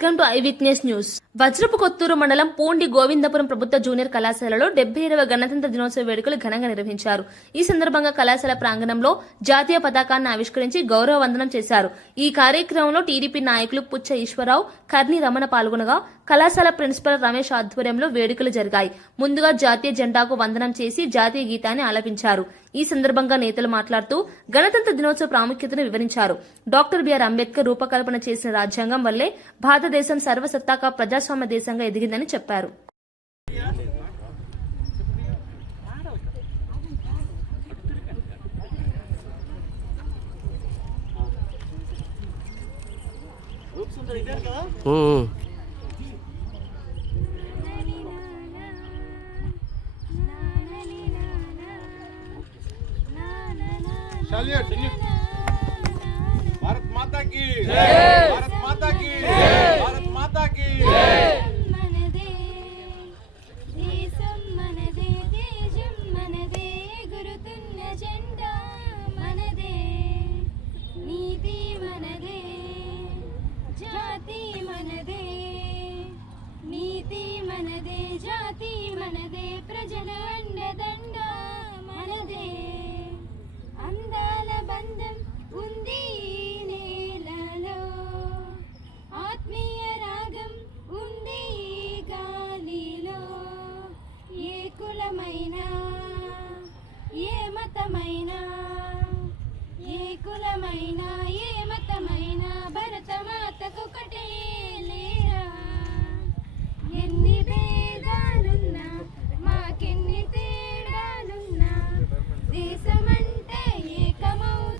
Welcome to eye witness news. Vajrapu Kotturu మండలం పూండి గోవిందపురం ప్రభుత్వ junior కళాశాలలో 72వ గణతంత్ర దినోత్సవ వేడుకలు ఘనంగా నిర్వహించారు. ఈ సందర్భంగా కళాశాల ప్రాంగణంలో జాతీయ పతాకాన్ని ఆవిష్కరించి గౌరవ వందనం చేశారు. ఈ కార్యక్రమంలో టీడీపీ నాయకులు పుచ్చ ఈశ్వరరావు, కర్ని రమణ పాల్గొనగా కళాశాల ప్రిన్సిపల్ రమేష్ ఆధ్వర్యంలో వేడుకలు జరిగాయి. ముందుగా జాతీయ జెండాకు వందనం చేసి జాతీయ గీతాన్ని ఆలపించారు. ఈ సందర్భంగా నేతలు మాట్లాడుతూ గణతంత్ర దినోత్సవ ప్రాముఖ్యతను వివరించారు. డాక్టర్ బిఆర్ అంబేద్కర్ రూపకల్పన చేసిన రాజ్యాంగం వల్లే భారతదేశం సర్వసత్తాక ప్రజాస్వామ్య దేశంగా ఎదిగిందని చెప్పారు. भारत माता की जय, भारत माता की जय, भारत माता की जय. मनदे देशम मनदे तेजम मनदे गुरुतुल्य झंडा मनदे नीति मनदे जाति मनदे नीति मनदे जाति मनदे प्रजल अंडదండ మనదే అందాల బంధం ఉంది